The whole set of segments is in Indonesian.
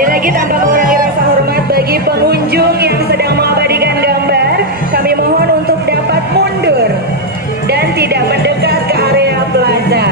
Sekali lagi tanpa mengurangi rasa hormat bagi pengunjung yang sedang mengabadikan gambar, kami mohon untuk dapat mundur dan tidak mendekat ke area plaza.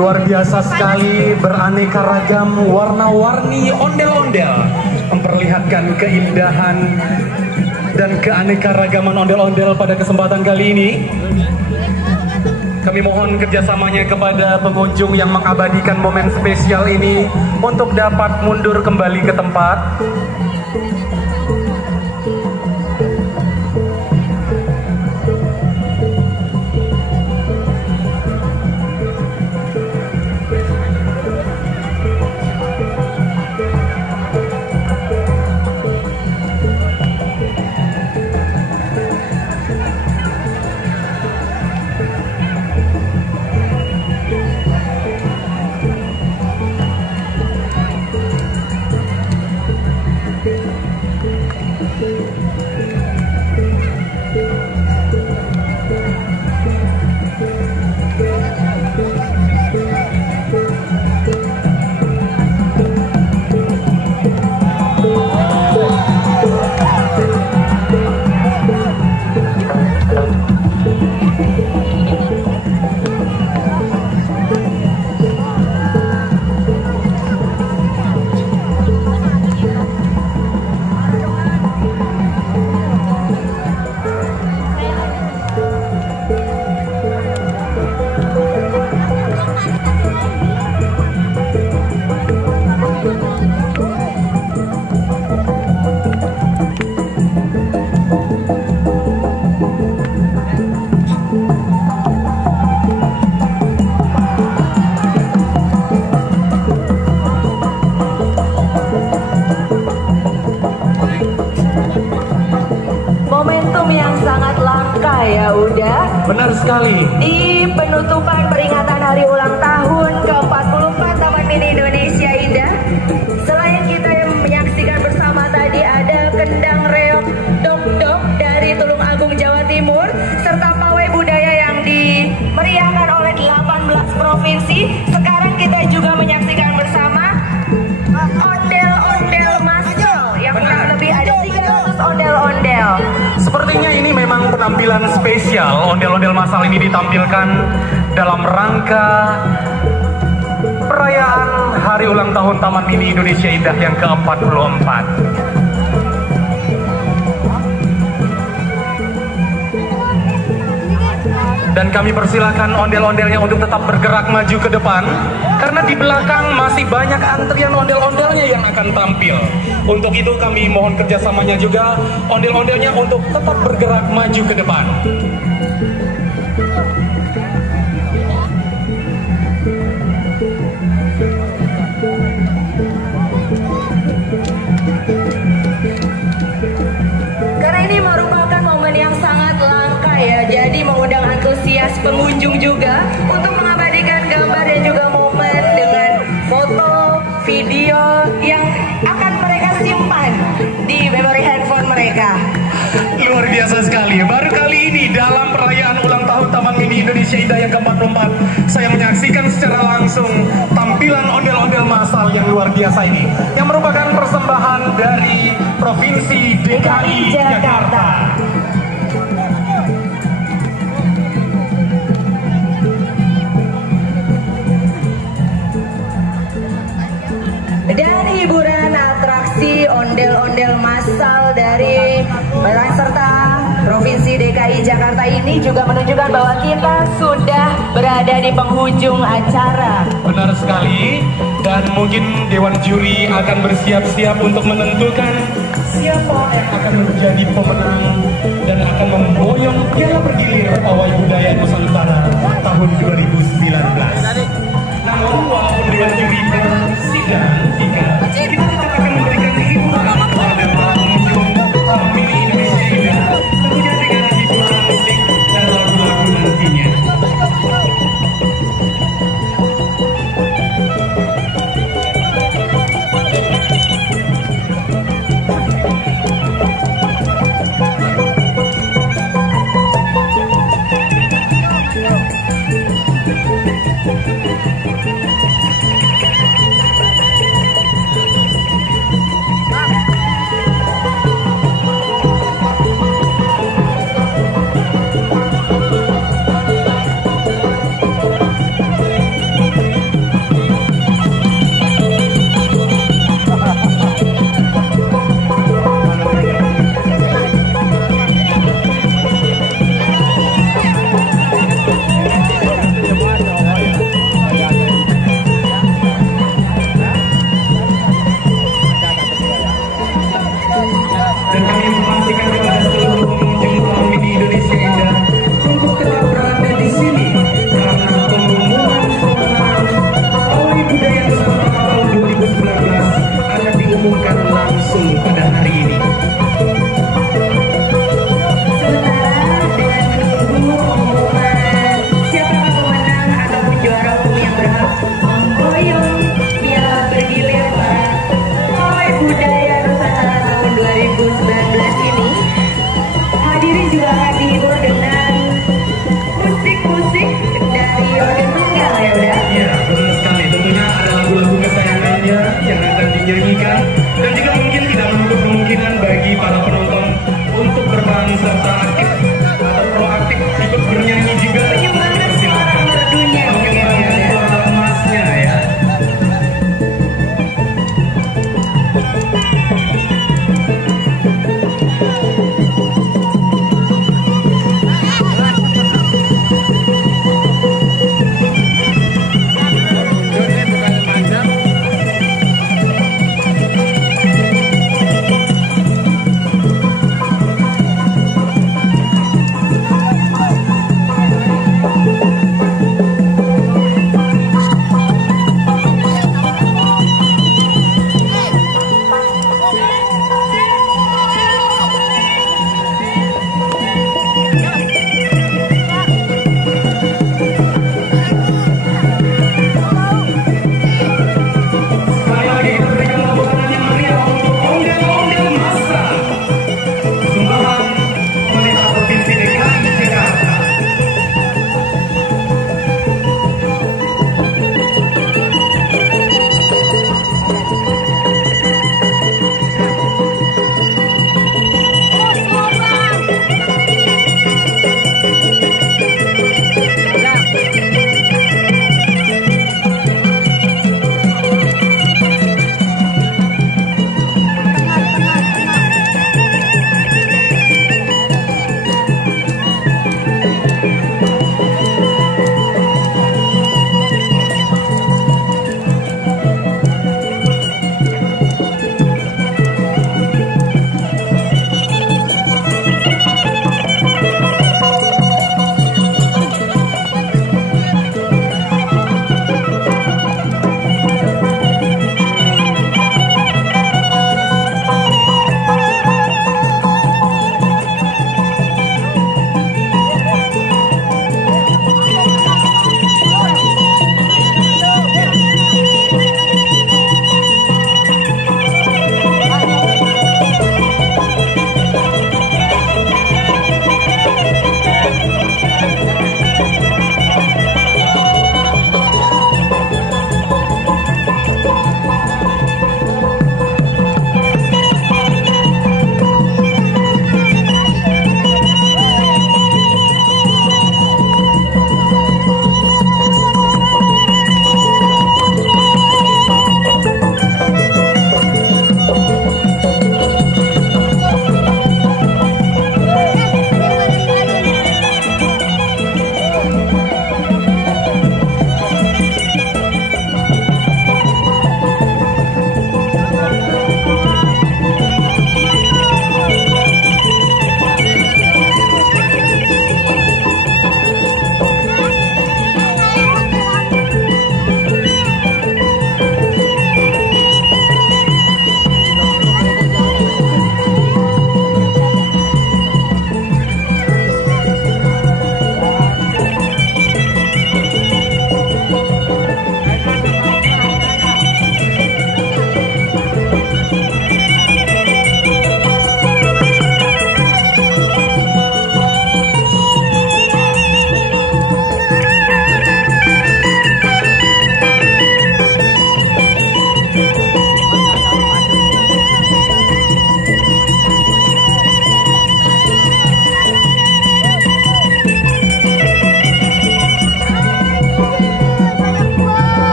Luar biasa sekali, beraneka ragam, warna-warni ondel-ondel memperlihatkan keindahan dan keanekaragaman ondel-ondel pada kesempatan kali ini. Kami mohon kerjasamanya kepada pengunjung yang mengabadikan momen spesial ini untuk dapat mundur kembali ke tempat. Ya udah. Benar sekali. Di penutupan peringatan hari ulang tahun ke-44 Taman Mini Indonesia Indah, selain kita yang menyaksikan bersama tadi ada kendang reog dok-dok dari Tulung Agung Jawa Timur serta pawai budaya yang dimeriahkan oleh 18 provinsi. Sekarang kita juga menyaksikan bersama ondel-ondel masal yang kurang lebih ada 300 ondel-ondel. Sepertinya ini memang penampilan spesial. Ondel-ondel masal ini ditampilkan dalam rangka perayaan hari ulang tahun Taman Mini Indonesia Indah yang ke-44. Dan kami persilakan ondel-ondelnya untuk tetap bergerak maju ke depan, karena di belakang masih banyak antrian ondel-ondelnya yang akan tampil. Untuk itu kami mohon kerjasamanya juga ondel-ondelnya untuk tetap bergerak maju ke depan. Karena ini merupakan momen yang sangat langka ya, jadi mengundang antusias pengunjung juga untuk mengabadikan gambar dan juga momen dengan foto, video yang akan mereka simpan di memori handphone mereka. Luar biasa sekali. Baru kali ini dalam perayaan ulang tahun Taman Mini Indonesia Indah yang ke-44, saya menyaksikan secara langsung tampilan ondel-ondel masal yang luar biasa ini, yang merupakan persembahan dari Provinsi DKI Jakarta. Dan hiburan atraksi ondel-ondel massal dari peserta Provinsi DKI Jakarta ini juga menunjukkan bahwa kita sudah berada di penghujung acara. Benar sekali. Dan mungkin Dewan Juri akan bersiap-siap untuk menentukan siapa yang akan menjadi pemenang dan akan memboyong piala bergilir pawai budaya Nusantara tahun 2019. Namun walaupun Dewan Juri bersidang, kita tetap akan memberikan hiburan kepada para pengunjung Taman Mini Indonesia Indah, tentunya dengan hiburan musik dan lagu-lagu nantinya. dinyanyikan, dan juga mungkin tidak menutup kemungkinan bagi para penonton untuk berperan serta aktif atau proaktif ikut bernyanyi juga. Menyumbangkan suara merdunya mungkin ya. Suara emasnya ya.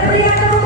dan berikan tepuk